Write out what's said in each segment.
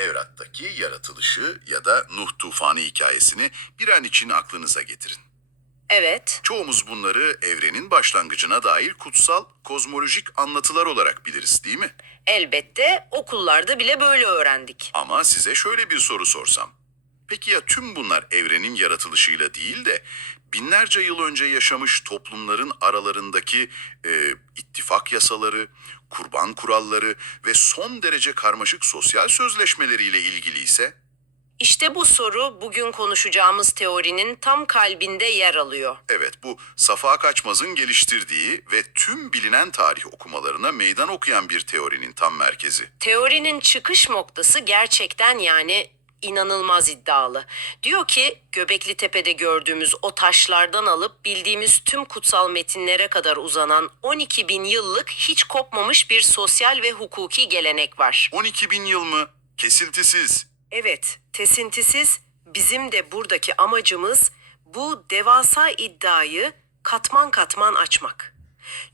Tevrat'taki yaratılışı ya da Nuh tufanı hikayesini bir an için aklınıza getirin. Evet, Çoğumuz bunları evrenin başlangıcına dair kutsal, kozmolojik anlatılar olarak biliriz değil mi? elbette okullarda bile böyle öğrendik. Ama size şöyle bir soru sorsam. Peki ya tüm bunlar evrenin yaratılışıyla değil de binlerce yıl önce yaşamış toplumların aralarındaki e, ittifak yasaları, kurban kuralları ve son derece karmaşık sosyal sözleşmeleriyle ilgili ise? İşte bu soru bugün konuşacağımız teorinin tam kalbinde yer alıyor. Evet bu Safa Kaçmaz'ın geliştirdiği ve tüm bilinen tarih okumalarına meydan okuyan bir teorinin tam merkezi. Teorinin çıkış noktası gerçekten yani inanılmaz iddialı. Diyor ki Göbekli Tepe'de gördüğümüz o taşlardan alıp bildiğimiz tüm kutsal metinlere kadar uzanan 12 bin yıllık hiç kopmamış bir sosyal ve hukuki gelenek var. 12 bin yıl mı? Kesintisiz. Evet, tesintisiz bizim de buradaki amacımız bu devasa iddiayı katman katman açmak.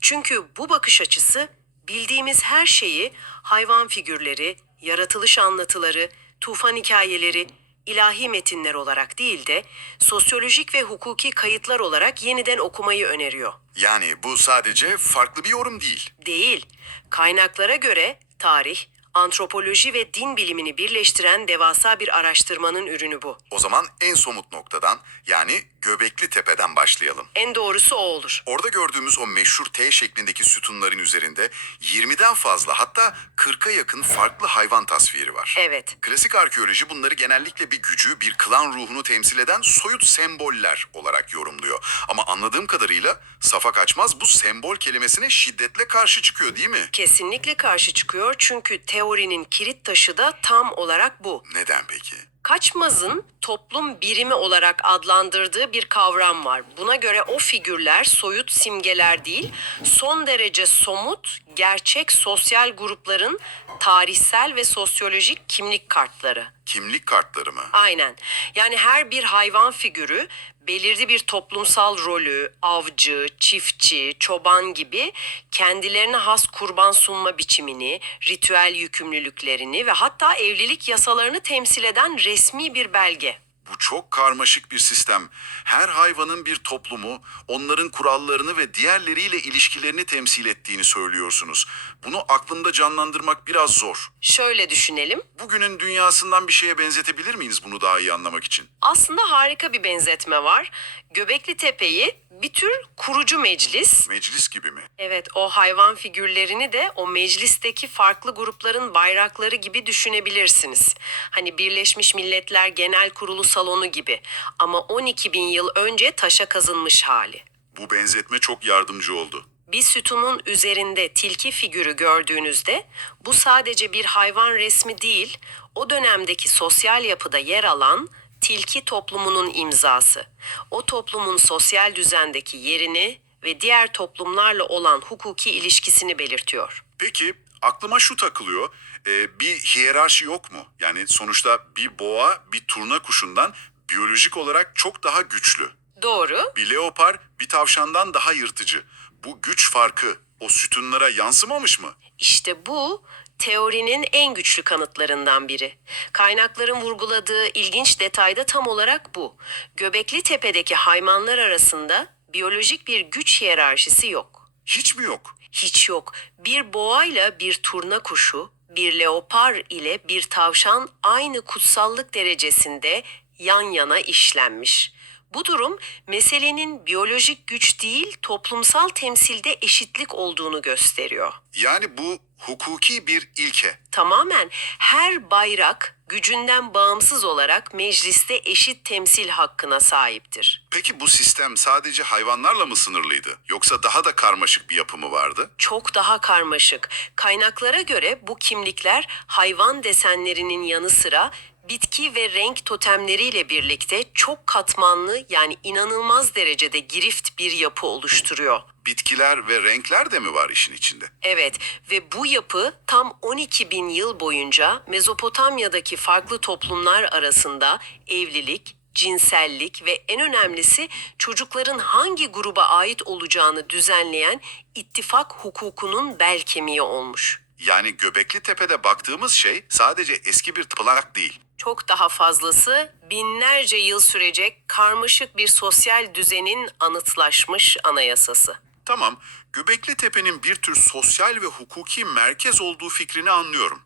Çünkü bu bakış açısı bildiğimiz her şeyi hayvan figürleri, yaratılış anlatıları, tufan hikayeleri, ilahi metinler olarak değil de sosyolojik ve hukuki kayıtlar olarak yeniden okumayı öneriyor. Yani bu sadece farklı bir yorum değil. Değil. Kaynaklara göre tarih, antropoloji ve din bilimini birleştiren devasa bir araştırmanın ürünü bu. O zaman en somut noktadan yani Göbekli Tepe'den başlayalım. En doğrusu o olur. Orada gördüğümüz o meşhur T şeklindeki sütunların üzerinde 20'den fazla hatta 40'a yakın farklı hayvan tasviri var. Evet. Klasik arkeoloji bunları genellikle bir gücü, bir klan ruhunu temsil eden soyut semboller olarak yorumluyor. Ama anladığım kadarıyla Safa Kaçmaz bu sembol kelimesine şiddetle karşı çıkıyor değil mi? Kesinlikle karşı çıkıyor çünkü teorinin kilit taşı da tam olarak bu. Neden peki? Kaçmaz'ın toplum birimi olarak adlandırdığı bir kavram var. Buna göre o figürler soyut simgeler değil, son derece somut, gerçek sosyal grupların tarihsel ve sosyolojik kimlik kartları. Kimlik kartları mı? Aynen. Yani her bir hayvan figürü belirli bir toplumsal rolü, avcı, çiftçi, çoban gibi kendilerine has kurban sunma biçimini, ritüel yükümlülüklerini ve hatta evlilik yasalarını temsil eden resmi bir belge. Bu çok karmaşık bir sistem. Her hayvanın bir toplumu, onların kurallarını ve diğerleriyle ilişkilerini temsil ettiğini söylüyorsunuz. Bunu aklımda canlandırmak biraz zor. Şöyle düşünelim. Bugünün dünyasından bir şeye benzetebilir miyiz bunu daha iyi anlamak için? Aslında harika bir benzetme var. Göbekli Tepe'yi bir tür kurucu meclis, Meclis gibi mi? Evet, o hayvan figürlerini de o meclisteki farklı grupların bayrakları gibi düşünebilirsiniz. Hani Birleşmiş Milletler Genel Kurulu salonu gibi ama 12 bin yıl önce taşa kazınmış hali. Bu benzetme çok yardımcı oldu. Bir sütunun üzerinde tilki figürü gördüğünüzde bu sadece bir hayvan resmi değil, o dönemdeki sosyal yapıda yer alan tilki toplumunun imzası. O toplumun sosyal düzendeki yerini ve diğer toplumlarla olan hukuki ilişkisini belirtiyor. Peki aklıma şu takılıyor. Ee, bir hiyerarşi yok mu? Yani sonuçta bir boğa bir turna kuşundan biyolojik olarak çok daha güçlü. Doğru. Bir leopar bir tavşandan daha yırtıcı. Bu güç farkı o sütunlara yansımamış mı? İşte bu teorinin en güçlü kanıtlarından biri. Kaynakların vurguladığı ilginç detay da tam olarak bu. Göbekli Tepe'deki hayvanlar arasında biyolojik bir güç hiyerarşisi yok. Hiç mi yok? Hiç yok. Bir boğayla bir turna kuşu, bir leopar ile bir tavşan aynı kutsallık derecesinde yan yana işlenmiş. Bu durum meselenin biyolojik güç değil toplumsal temsilde eşitlik olduğunu gösteriyor. Yani bu hukuki bir ilke. Tamamen her bayrak gücünden bağımsız olarak mecliste eşit temsil hakkına sahiptir. Peki bu sistem sadece hayvanlarla mı sınırlıydı? Yoksa daha da karmaşık bir yapımı vardı? Çok daha karmaşık. Kaynaklara göre bu kimlikler hayvan desenlerinin yanı sıra bitki ve renk totemleriyle birlikte çok katmanlı yani inanılmaz derecede girift bir yapı oluşturuyor. Bitkiler ve renkler de mi var işin içinde? Evet ve bu yapı tam 12 bin yıl boyunca Mezopotamya'daki farklı toplumlar arasında evlilik, cinsellik ve en önemlisi çocukların hangi gruba ait olacağını düzenleyen ittifak hukukunun bel kemiği olmuş. Yani Göbekli Tepe'de baktığımız şey sadece eski bir plak değil. Çok daha fazlası binlerce yıl sürecek karmaşık bir sosyal düzenin anıtlaşmış anayasası. Tamam, Göbekli Tepe'nin bir tür sosyal ve hukuki merkez olduğu fikrini anlıyorum.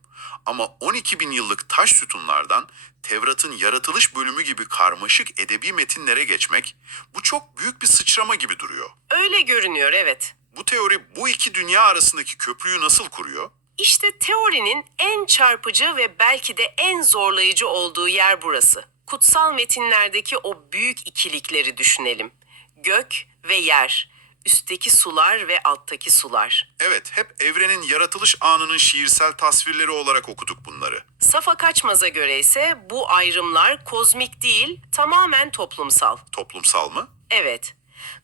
Ama 12 bin yıllık taş sütunlardan Tevrat'ın yaratılış bölümü gibi karmaşık edebi metinlere geçmek, bu çok büyük bir sıçrama gibi duruyor. Öyle görünüyor evet. Bu teori bu iki dünya arasındaki köprüyü nasıl kuruyor? İşte teorinin en çarpıcı ve belki de en zorlayıcı olduğu yer burası. Kutsal metinlerdeki o büyük ikilikleri düşünelim. Gök ve yer, üstteki sular ve alttaki sular. Evet, hep evrenin yaratılış anının şiirsel tasvirleri olarak okuduk bunları. Safa Kaçmaz'a göre ise bu ayrımlar kozmik değil, tamamen toplumsal. Toplumsal mı? Evet.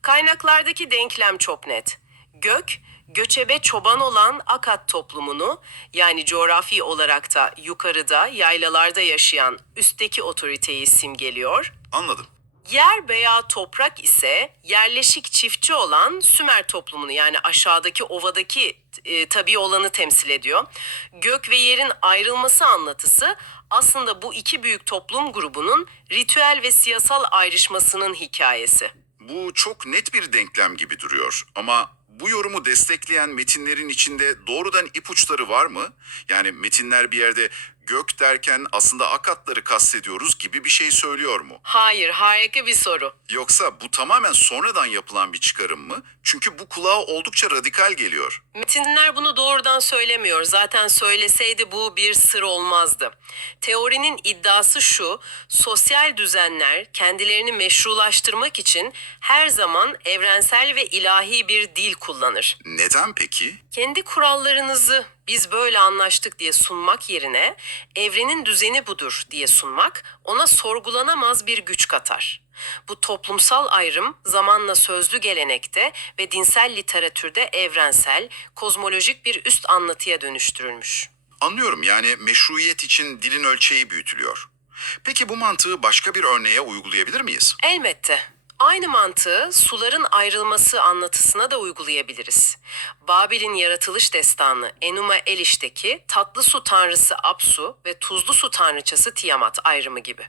Kaynaklardaki denklem çok net. Gök, göçebe çoban olan Akat toplumunu yani coğrafi olarak da yukarıda yaylalarda yaşayan üstteki otoriteyi simgeliyor. Anladım. Yer veya toprak ise yerleşik çiftçi olan Sümer toplumunu yani aşağıdaki ovadaki e, tabii olanı temsil ediyor. Gök ve yerin ayrılması anlatısı aslında bu iki büyük toplum grubunun ritüel ve siyasal ayrışmasının hikayesi. Bu çok net bir denklem gibi duruyor ama bu yorumu destekleyen metinlerin içinde doğrudan ipuçları var mı? Yani metinler bir yerde gök derken aslında akatları kastediyoruz gibi bir şey söylüyor mu? Hayır, harika bir soru. Yoksa bu tamamen sonradan yapılan bir çıkarım mı? Çünkü bu kulağa oldukça radikal geliyor. Metinler bunu doğrudan söylemiyor. Zaten söyleseydi bu bir sır olmazdı. Teorinin iddiası şu, sosyal düzenler kendilerini meşrulaştırmak için her zaman evrensel ve ilahi bir dil kullanır. Neden peki? Kendi kurallarınızı biz böyle anlaştık diye sunmak yerine evrenin düzeni budur diye sunmak ona sorgulanamaz bir güç katar. Bu toplumsal ayrım zamanla sözlü gelenekte ve dinsel literatürde evrensel, kozmolojik bir üst anlatıya dönüştürülmüş. Anlıyorum yani meşruiyet için dilin ölçeği büyütülüyor. Peki bu mantığı başka bir örneğe uygulayabilir miyiz? Elbette. Aynı mantığı suların ayrılması anlatısına da uygulayabiliriz. Babil'in yaratılış destanı Enuma Elish'teki tatlı su tanrısı Apsu ve tuzlu su tanrıçası Tiamat ayrımı gibi.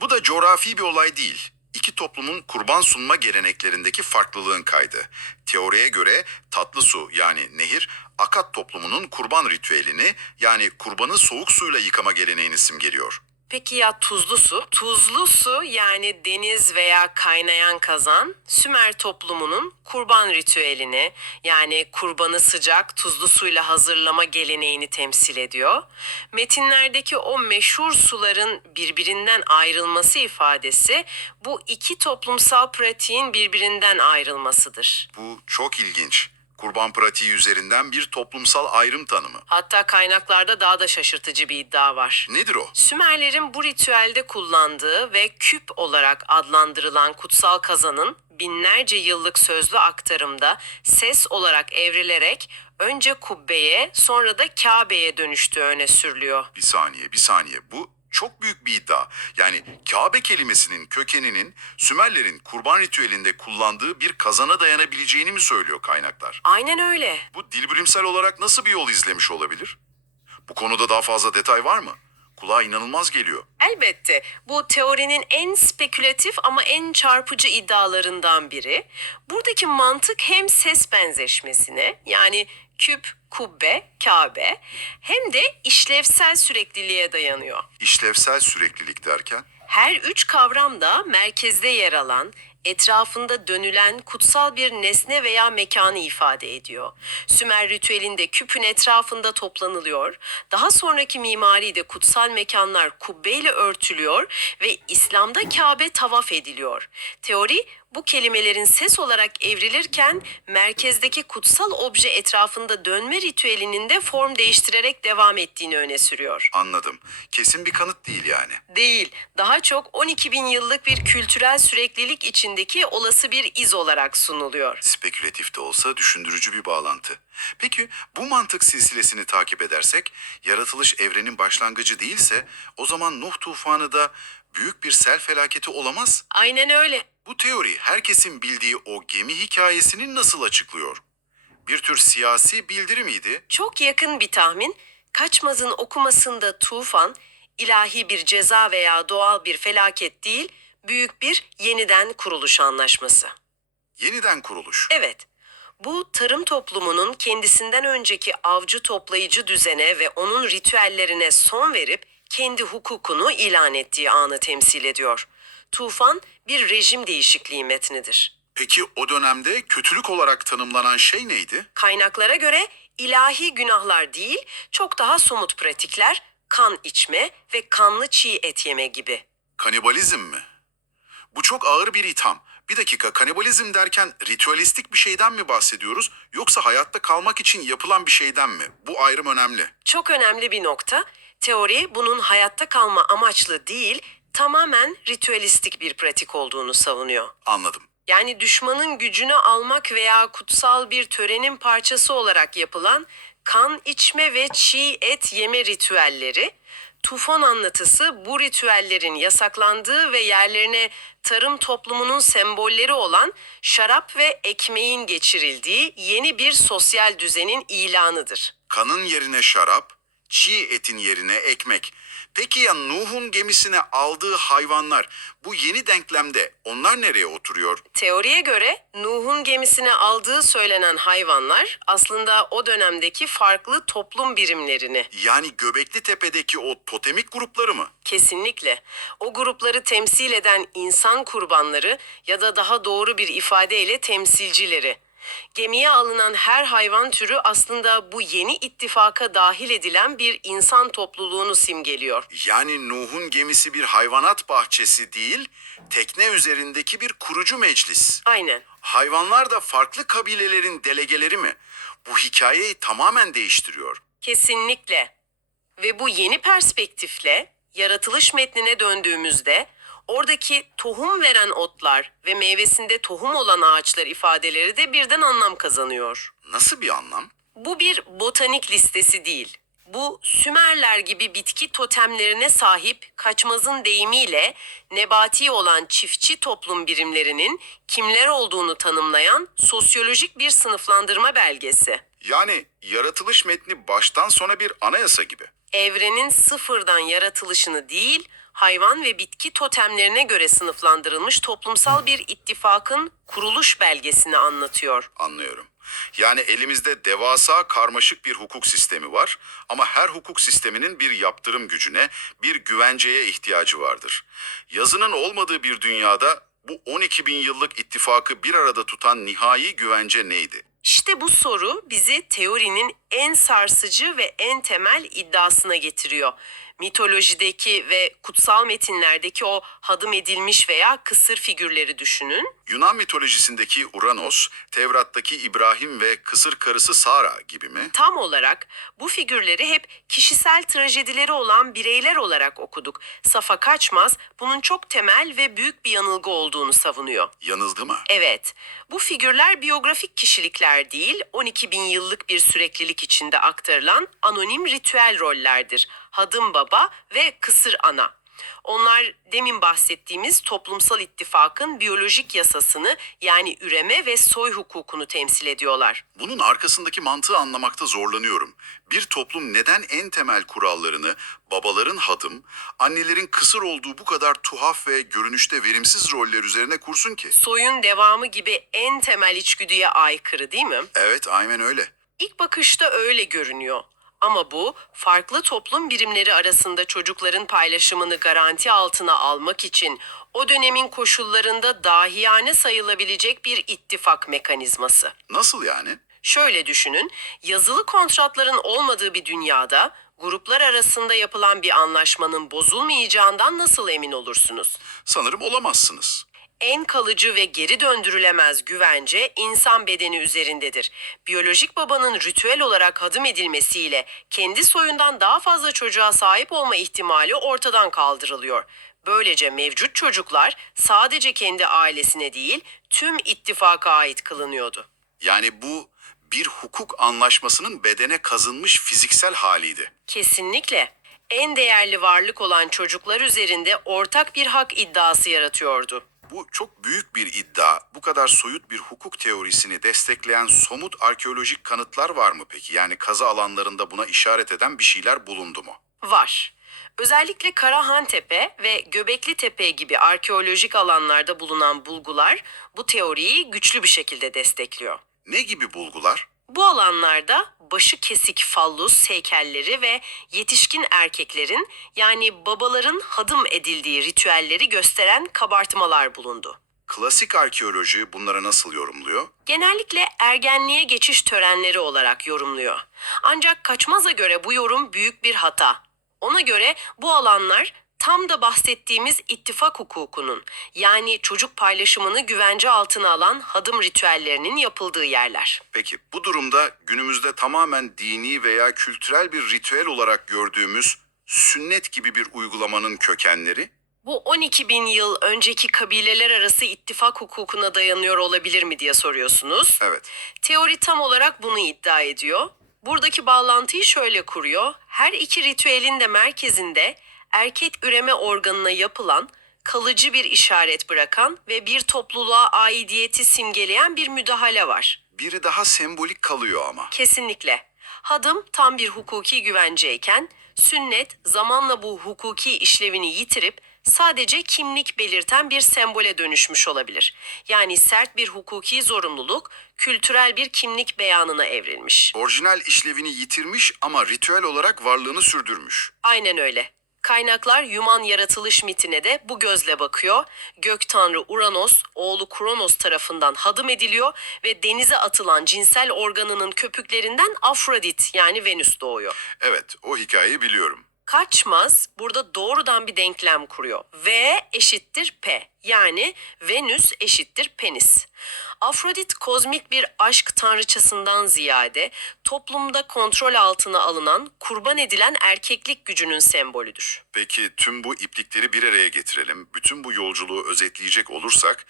Bu da coğrafi bir olay değil. İki toplumun kurban sunma geleneklerindeki farklılığın kaydı. Teoriye göre tatlı su yani nehir, Akat toplumunun kurban ritüelini yani kurbanı soğuk suyla yıkama geleneğini simgeliyor. Peki ya tuzlu su? Tuzlu su yani deniz veya kaynayan kazan Sümer toplumunun kurban ritüelini yani kurbanı sıcak tuzlu suyla hazırlama geleneğini temsil ediyor. Metinlerdeki o meşhur suların birbirinden ayrılması ifadesi bu iki toplumsal pratiğin birbirinden ayrılmasıdır. Bu çok ilginç. Kurban pratiği üzerinden bir toplumsal ayrım tanımı. Hatta kaynaklarda daha da şaşırtıcı bir iddia var. Nedir o? Sümerlerin bu ritüelde kullandığı ve küp olarak adlandırılan kutsal kazanın binlerce yıllık sözlü aktarımda ses olarak evrilerek önce kubbeye sonra da Kabe'ye dönüştüğü öne sürülüyor. Bir saniye, bir saniye. Bu çok büyük bir iddia. Yani Kabe kelimesinin kökeninin Sümerlerin kurban ritüelinde kullandığı bir kazana dayanabileceğini mi söylüyor kaynaklar? Aynen öyle. Bu dil bilimsel olarak nasıl bir yol izlemiş olabilir? Bu konuda daha fazla detay var mı? Kulağa inanılmaz geliyor. Elbette bu teorinin en spekülatif ama en çarpıcı iddialarından biri. Buradaki mantık hem ses benzeşmesine yani küp, kubbe, Kabe hem de işlevsel sürekliliğe dayanıyor. İşlevsel süreklilik derken? Her üç kavram da merkezde yer alan, etrafında dönülen kutsal bir nesne veya mekanı ifade ediyor. Sümer ritüelinde küpün etrafında toplanılıyor. Daha sonraki mimaride kutsal mekanlar kubbeyle örtülüyor ve İslam'da Kabe tavaf ediliyor. Teori bu kelimelerin ses olarak evrilirken merkezdeki kutsal obje etrafında dönme ritüelinin de form değiştirerek devam ettiğini öne sürüyor. Anladım. Kesin bir kanıt değil yani. Değil, daha çok 12 bin yıllık bir kültürel süreklilik içindeki olası bir iz olarak sunuluyor. Spekülatif de olsa düşündürücü bir bağlantı. Peki bu mantık silsilesini takip edersek yaratılış evrenin başlangıcı değilse o zaman Nuh tufanı da büyük bir sel felaketi olamaz. Aynen öyle. Bu teori herkesin bildiği o gemi hikayesini nasıl açıklıyor? Bir tür siyasi bildiri miydi? Çok yakın bir tahmin, Kaçmaz'ın okumasında tufan, ilahi bir ceza veya doğal bir felaket değil, büyük bir yeniden kuruluş anlaşması. Yeniden kuruluş. Evet, bu tarım toplumunun kendisinden önceki avcı toplayıcı düzene ve onun ritüellerine son verip kendi hukukunu ilan ettiği anı temsil ediyor. Tufan bir rejim değişikliği metnidir. Peki o dönemde kötülük olarak tanımlanan şey neydi? Kaynaklara göre ilahi günahlar değil, çok daha somut pratikler, kan içme ve kanlı çiğ et yeme gibi. Kanibalizm mi? Bu çok ağır bir itham. Bir dakika kanibalizm derken ritüelistik bir şeyden mi bahsediyoruz yoksa hayatta kalmak için yapılan bir şeyden mi? Bu ayrım önemli. Çok önemli bir nokta. Teori bunun hayatta kalma amaçlı değil, tamamen ritüelistik bir pratik olduğunu savunuyor. Anladım. Yani düşmanın gücünü almak veya kutsal bir törenin parçası olarak yapılan kan içme ve çiğ et yeme ritüelleri, Tufan anlatısı bu ritüellerin yasaklandığı ve yerlerine tarım toplumunun sembolleri olan şarap ve ekmeğin geçirildiği yeni bir sosyal düzenin ilanıdır. Kanın yerine şarap, çiğ etin yerine ekmek. Peki ya Nuh'un gemisine aldığı hayvanlar bu yeni denklemde onlar nereye oturuyor? Teoriye göre Nuh'un gemisine aldığı söylenen hayvanlar aslında o dönemdeki farklı toplum birimlerini Yani Göbekli Tepe'deki o totemik grupları mı? Kesinlikle. O grupları temsil eden insan kurbanları ya da daha doğru bir ifadeyle temsilcileri. Gemiye alınan her hayvan türü aslında bu yeni ittifaka dahil edilen bir insan topluluğunu simgeliyor. Yani Nuh'un gemisi bir hayvanat bahçesi değil, tekne üzerindeki bir kurucu meclis. Aynen. Hayvanlar da farklı kabilelerin delegeleri mi? Bu hikayeyi tamamen değiştiriyor. Kesinlikle. Ve bu yeni perspektifle yaratılış metnine döndüğümüzde oradaki tohum veren otlar ve meyvesinde tohum olan ağaçlar ifadeleri de birden anlam kazanıyor. Nasıl bir anlam? Bu bir botanik listesi değil. Bu Sümerler gibi bitki totemlerine sahip kaçmazın deyimiyle nebati olan çiftçi toplum birimlerinin kimler olduğunu tanımlayan sosyolojik bir sınıflandırma belgesi. Yani yaratılış metni baştan sona bir anayasa gibi. Evrenin sıfırdan yaratılışını değil, hayvan ve bitki totemlerine göre sınıflandırılmış toplumsal bir ittifakın kuruluş belgesini anlatıyor. Anlıyorum. Yani elimizde devasa karmaşık bir hukuk sistemi var ama her hukuk sisteminin bir yaptırım gücüne, bir güvenceye ihtiyacı vardır. Yazının olmadığı bir dünyada bu 12 bin yıllık ittifakı bir arada tutan nihai güvence neydi? İşte bu soru bizi teorinin en sarsıcı ve en temel iddiasına getiriyor. Mitolojideki ve kutsal metinlerdeki o hadım edilmiş veya kısır figürleri düşünün. Yunan mitolojisindeki Uranos, Tevrat'taki İbrahim ve kısır karısı Sara gibi mi? Tam olarak bu figürleri hep kişisel trajedileri olan bireyler olarak okuduk. Safa Kaçmaz bunun çok temel ve büyük bir yanılgı olduğunu savunuyor. Yanıldı mı? Evet, bu figürler biyografik kişilikler değil, 12 bin yıllık bir süreklilik içinde aktarılan anonim ritüel rollerdir. Hadım Baba ve Kısır Ana. Onlar demin bahsettiğimiz toplumsal ittifakın biyolojik yasasını yani üreme ve soy hukukunu temsil ediyorlar. Bunun arkasındaki mantığı anlamakta zorlanıyorum. Bir toplum neden en temel kurallarını babaların hadım, annelerin kısır olduğu bu kadar tuhaf ve görünüşte verimsiz roller üzerine kursun ki? Soyun devamı gibi en temel içgüdüye aykırı değil mi? Evet, aynen öyle. İlk bakışta öyle görünüyor. Ama bu farklı toplum birimleri arasında çocukların paylaşımını garanti altına almak için o dönemin koşullarında dahiyane sayılabilecek bir ittifak mekanizması. Nasıl yani? Şöyle düşünün, yazılı kontratların olmadığı bir dünyada gruplar arasında yapılan bir anlaşmanın bozulmayacağından nasıl emin olursunuz? Sanırım olamazsınız. En kalıcı ve geri döndürülemez güvence insan bedeni üzerindedir. Biyolojik babanın ritüel olarak hadım edilmesiyle kendi soyundan daha fazla çocuğa sahip olma ihtimali ortadan kaldırılıyor. Böylece mevcut çocuklar sadece kendi ailesine değil tüm ittifaka ait kılınıyordu. Yani bu bir hukuk anlaşmasının bedene kazınmış fiziksel haliydi. Kesinlikle en değerli varlık olan çocuklar üzerinde ortak bir hak iddiası yaratıyordu. Bu çok büyük bir iddia. Bu kadar soyut bir hukuk teorisini destekleyen somut arkeolojik kanıtlar var mı peki? Yani kazı alanlarında buna işaret eden bir şeyler bulundu mu? Var. Özellikle Karahantepe ve Göbekli Tepe gibi arkeolojik alanlarda bulunan bulgular bu teoriyi güçlü bir şekilde destekliyor. Ne gibi bulgular? Bu alanlarda başı kesik fallus heykelleri ve yetişkin erkeklerin yani babaların hadım edildiği ritüelleri gösteren kabartmalar bulundu. Klasik arkeoloji bunlara nasıl yorumluyor? Genellikle ergenliğe geçiş törenleri olarak yorumluyor. Ancak Kaçmaz'a göre bu yorum büyük bir hata. Ona göre bu alanlar tam da bahsettiğimiz ittifak hukukunun yani çocuk paylaşımını güvence altına alan hadım ritüellerinin yapıldığı yerler. Peki bu durumda günümüzde tamamen dini veya kültürel bir ritüel olarak gördüğümüz sünnet gibi bir uygulamanın kökenleri? Bu 12 bin yıl önceki kabileler arası ittifak hukukuna dayanıyor olabilir mi diye soruyorsunuz. Evet. Teori tam olarak bunu iddia ediyor. Buradaki bağlantıyı şöyle kuruyor. Her iki ritüelin de merkezinde erkek üreme organına yapılan, kalıcı bir işaret bırakan ve bir topluluğa aidiyeti simgeleyen bir müdahale var. Biri daha sembolik kalıyor ama. Kesinlikle. Hadım tam bir hukuki güvenceyken, sünnet zamanla bu hukuki işlevini yitirip sadece kimlik belirten bir sembole dönüşmüş olabilir. Yani sert bir hukuki zorunluluk, kültürel bir kimlik beyanına evrilmiş. Orijinal işlevini yitirmiş ama ritüel olarak varlığını sürdürmüş. Aynen öyle. Kaynaklar Yunan yaratılış mitine de bu gözle bakıyor. Gök tanrı Uranos, oğlu Kronos tarafından hadım ediliyor ve denize atılan cinsel organının köpüklerinden Afrodit yani Venüs doğuyor. Evet, o hikayeyi biliyorum. Kaçmaz burada doğrudan bir denklem kuruyor. V eşittir P yani Venüs eşittir penis. Afrodit kozmik bir aşk tanrıçasından ziyade toplumda kontrol altına alınan, kurban edilen erkeklik gücünün sembolüdür. Peki tüm bu iplikleri bir araya getirelim. Bütün bu yolculuğu özetleyecek olursak,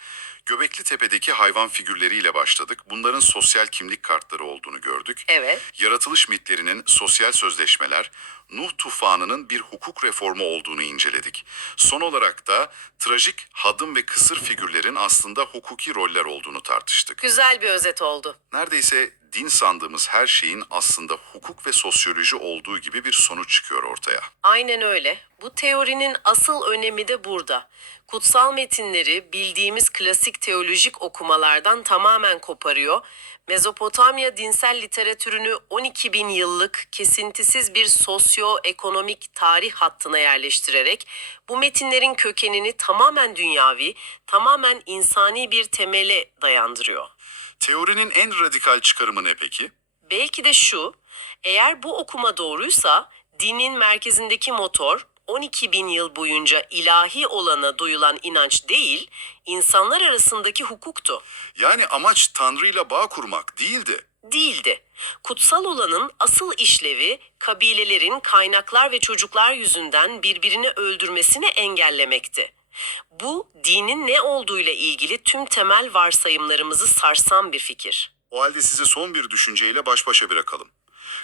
Göbekli Tepe'deki hayvan figürleriyle başladık. Bunların sosyal kimlik kartları olduğunu gördük. Evet. Yaratılış mitlerinin sosyal sözleşmeler, Nuh tufanının bir hukuk reformu olduğunu inceledik. Son olarak da trajik, hadım ve kısır figürlerin aslında hukuki roller olduğunu tartıştık. Güzel bir özet oldu. Neredeyse din sandığımız her şeyin aslında hukuk ve sosyoloji olduğu gibi bir sonuç çıkıyor ortaya. Aynen öyle. Bu teorinin asıl önemi de burada. Kutsal metinleri bildiğimiz klasik teolojik okumalardan tamamen koparıyor. Mezopotamya dinsel literatürünü 12 bin yıllık kesintisiz bir sosyo-ekonomik tarih hattına yerleştirerek bu metinlerin kökenini tamamen dünyavi, tamamen insani bir temele dayandırıyor. Teorinin en radikal çıkarımı ne peki? Belki de şu, eğer bu okuma doğruysa dinin merkezindeki motor 12 bin yıl boyunca ilahi olana duyulan inanç değil, insanlar arasındaki hukuktu. Yani amaç Tanrı'yla bağ kurmak değildi. Değildi. Kutsal olanın asıl işlevi kabilelerin kaynaklar ve çocuklar yüzünden birbirini öldürmesini engellemekti. Bu dinin ne olduğuyla ilgili tüm temel varsayımlarımızı sarsan bir fikir. O halde sizi son bir düşünceyle baş başa bırakalım.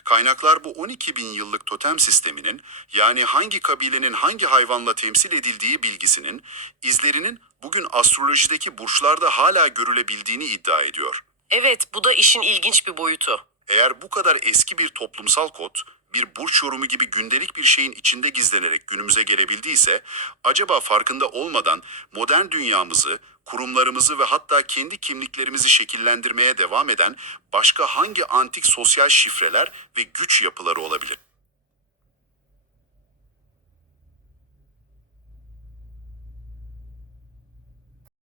Kaynaklar bu 12 bin yıllık totem sisteminin yani hangi kabilenin hangi hayvanla temsil edildiği bilgisinin izlerinin bugün astrolojideki burçlarda hala görülebildiğini iddia ediyor. Evet, bu da işin ilginç bir boyutu. Eğer bu kadar eski bir toplumsal kod, bir burç yorumu gibi gündelik bir şeyin içinde gizlenerek günümüze gelebildiyse, acaba farkında olmadan modern dünyamızı, kurumlarımızı ve hatta kendi kimliklerimizi şekillendirmeye devam eden başka hangi antik sosyal şifreler ve güç yapıları olabilir?